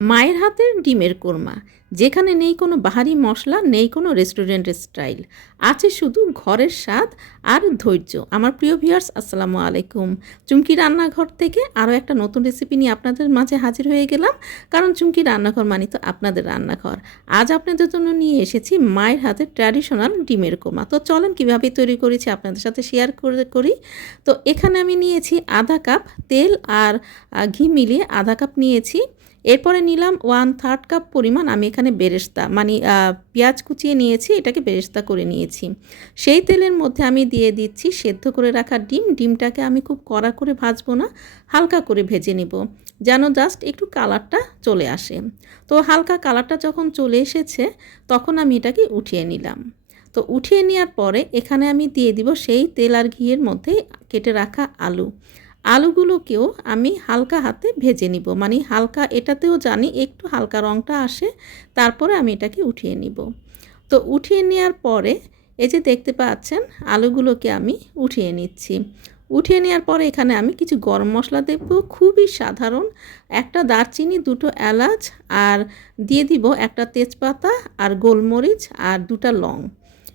মায়ের হাতের ডিমের কোরমা, যেখানে নেই কোনো বাহারি মশলা, নেই কোনো রেস্টুরেন্টের স্টাইল। আছে শুধু ঘরের স্বাদ আর ধৈর্য। আমার প্রিয় ভিউয়ার্স, আসসালামু আলাইকুম। চুমকি রান্নাঘর থেকে আরও একটা নতুন রেসিপি নিয়ে আপনাদের মাঝে হাজির হয়ে গেলাম। কারণ চুমকি রান্নাঘর মানে তো আপনাদের রান্নাঘর। আজ আপনাদের জন্য নিয়ে এসেছি মায়ের হাতের ট্র্যাডিশনাল ডিমের কোরমা। তো চলেন কীভাবে তৈরি করেছি আপনাদের সাথে শেয়ার করে করি। তো এখানে আমি নিয়েছি আধা কাপ তেল আর ঘি মিলিয়ে আধা কাপ নিয়েছি এরপরে নিলাম ওয়ান থার্ড কাপ পরিমাণ আমি এখানে বেরেস্তা মানে পেঁয়াজ কুচিয়ে নিয়েছি, এটাকে বেরেস্তা করে নিয়েছি। সেই তেলের মধ্যে আমি দিয়ে দিচ্ছি সেদ্ধ করে রাখা ডিম, ডিমটাকে আমি খুব কড়া করে ভাজবো না, হালকা করে ভেজে নেব, যেন জাস্ট একটু কালারটা চলে আসে। তো হালকা কালারটা যখন চলে এসেছে, তখন আমি এটাকে উঠিয়ে নিলাম। তো উঠিয়ে নেওয়ার পরে এখানে আমি দিয়ে দিব সেই তেল আর ঘিয়ের মধ্যে কেটে রাখা আলু। আলুগুলোকেও আমি হালকা হাতে ভেজে নিব। মানে হালকা এটাতেও জানি একটু হালকা রঙটা আসে, তারপরে আমি এটাকে উঠিয়ে নিব। তো উঠিয়ে নেওয়ার পরে এই যে দেখতে পাচ্ছেন, আলুগুলোকে আমি উঠিয়ে নিচ্ছি। উঠিয়ে নেওয়ার পরে এখানে আমি কিছু গরম মশলা দেব। খুবই সাধারণ। একটা দারচিনি, দুটো এলাচ, আর দিয়ে দিব একটা তেজপাতা আর গোলমরিচ আর দুটা লং।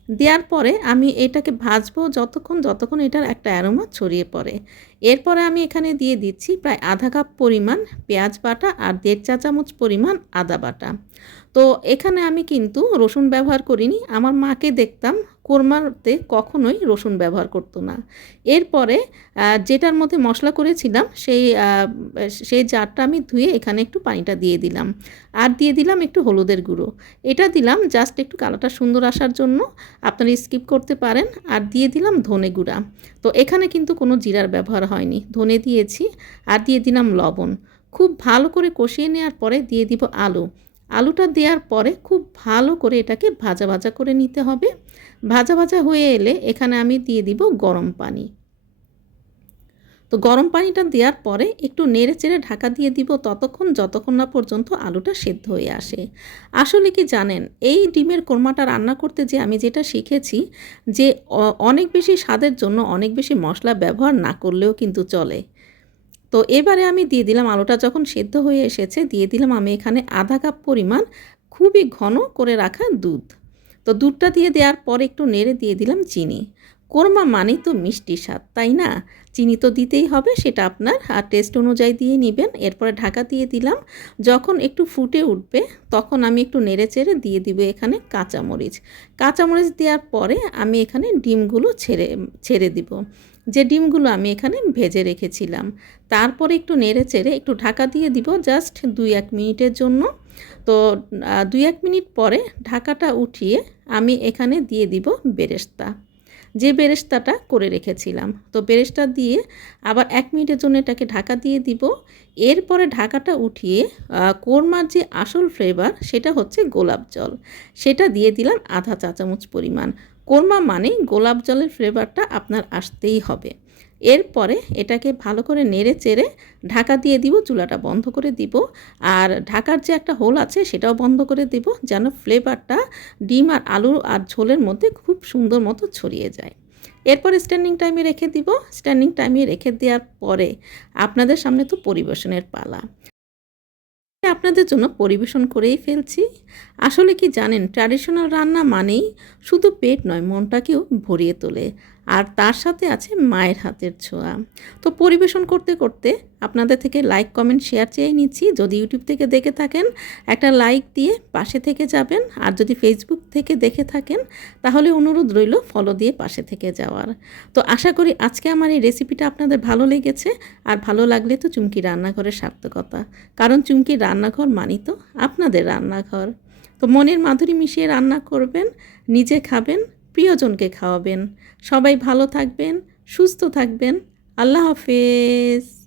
দেওয়ার পরে আমি এটাকে ভাজবো যতক্ষণ যতক্ষণ এটার একটা অ্যারোমা ছড়িয়ে পড়ে। এরপরে আমি এখানে দিয়ে দিচ্ছি প্রায় আধা কাপ পরিমাণ পেঁয়াজ বাটা আর দেড় চা চামচ পরিমাণ আদা বাটা। তো এখানে আমি কিন্তু রসুন ব্যবহার করিনি। আমার মাকে দেখতাম কোরমাতে কখনোই রসুন ব্যবহার করতো না। এরপরে যেটার মধ্যে মশলা করেছিলাম, সেই সেই জারটা আমি ধুয়ে এখানে একটু পানিটা দিয়ে দিলাম। আর দিয়ে দিলাম একটু হলুদের গুঁড়ো। এটা দিলাম জাস্ট একটু কালারটা সুন্দর আসার জন্য। আপনারা স্কিপ করতে পারেন। আর দিয়ে দিলাম ধনে গুঁড়া। তো এখানে কিন্তু কোনো জিরার ব্যবহার হয়নি। ধনে দিয়েছি। আর দিয়ে দিলাম লবণ। খুব ভালো করে কষিয়ে নেওয়ার পরে দিয়ে দিব আলু। আলুটা দেওয়ার পরে খুব ভালো করে এটাকে ভাজা ভাজা করে নিতে হবে। ভাজা ভাজা হয়ে এলে এখানে আমি দিয়ে দিব গরম পানি। তো গরম পানিটা দেওয়ার পরে একটু নেড়ে চেড়ে ঢাকা দিয়ে দিব ততক্ষণ, যতক্ষণ না পর্যন্ত আলুটা সেদ্ধ হয়ে আসে। আসলে কি জানেন, এই ডিমের কোরমাটা রান্না করতে যে আমি যেটা শিখেছি যে অনেক বেশি স্বাদের জন্য অনেক বেশি মশলা ব্যবহার না করলেও কিন্তু চলে। তো এবারে আমি দিয়ে দিলাম আলুটা যখন সেদ্ধ হয়ে এসেছে, দিয়ে দিলাম আমি এখানে আধা কাপ পরিমাণ খুবই ঘন করে রাখা দুধ। তো দুধটা দিয়ে দেওয়ার পর একটু নেড়ে দিয়ে দিলাম চিনি। কোরমা মানেই তো মিষ্টি স্বাদ, তাই না? চিনি তো দিতেই হবে, সেটা আপনার আর টেস্ট অনুযায়ী দিয়ে নেবেন। এরপরে ঢাকা দিয়ে দিলাম, যখন একটু ফুটে উঠবে, তখন আমি একটু নেড়ে চেড়ে দিয়ে দিব এখানে কাঁচামরিচ। কাঁচামরিচ দেওয়ার পরে আমি এখানে ডিমগুলো ছেড়ে ছেড়ে দিব। যে ডিমগুলো আমি এখানে ভেজে রেখেছিলাম। তারপরে একটু নেড়ে চেড়ে একটু ঢাকা দিয়ে দিব জাস্ট দুই এক মিনিটের জন্য। তো দুই এক মিনিট পরে ঢাকাটা উঠিয়ে আমি এখানে দিয়ে দিব বেরেস্তা। যে বেরেস্তাটা করে রেখেছিলাম। তো বেরেস্তা দিয়ে আবার এক মিনিটের জন্য এটাকে ঢাকা দিয়ে দিব। এরপরে ঢাকাটা উঠিয়ে কোরমার যে আসল ফ্লেভার সেটা হচ্ছে গোলাপ জল। সেটা দিয়ে দিলাম আধা চা চামচ পরিমাণ। কোরমা মানে গোলাপ জলের ফ্লেভারটা আপনার আসতেই হবে। এরপরে এটাকে ভালো করে নেড়ে চেড়ে ঢাকা দিয়ে দিব, চুলাটা বন্ধ করে দিব। আর ঢাকার যে একটা হোল আছে সেটাও বন্ধ করে দিব, যেন ফ্লেভারটা ডিম আর আলু আর ঝোলের মধ্যে খুব সুন্দর মতো ছড়িয়ে যায়। এরপরে স্ট্যান্ডিং টাইমে রেখে দিব। স্ট্যান্ডিং টাইমে রেখে দেওয়ার পরে আপনাদের সামনে তো পরিবেশনের পালা। আপনাদের জন্য পরিবেশন করেই ফেলছি। আসলে কি জানেন ট্র্যাডিশনাল রান্না মানেই শুধু পেট নয়, মনটাকেও ভরিয়ে তোলে। আর তার সাথে আছে মায়ের হাতের ছোঁয়া। তো পরিবেশন করতে করতে আপনাদের থেকে লাইক কমেন্ট শেয়ার চেয়ে নিচ্ছি। যদি ইউটিউব থেকে দেখে থাকেন, একটা লাইক দিয়ে পাশে থেকে যাবেন। আর যদি ফেসবুক থেকে দেখে থাকেন, তাহলে অনুরোধ রইল ফলো দিয়ে পাশে থেকে যাওয়ার। তো আশা করি আজকে আমার এই রেসিপিটা আপনাদের ভালো লেগেছে। আর ভালো লাগলে তো চুমকি রান্নাঘরের সার্থকতা। কারণ চুমকি রান্নাঘর মানি তো আপনাদের রান্নাঘর। তো মনের মাধুরী মিশিয়ে রান্না করবেন, নিজে খাবেন প্রিয়জনকে খাওয়াবেন। সবাই ভালো থাকবেন সুস্থ থাকবেন। আল্লাহ হাফেজ।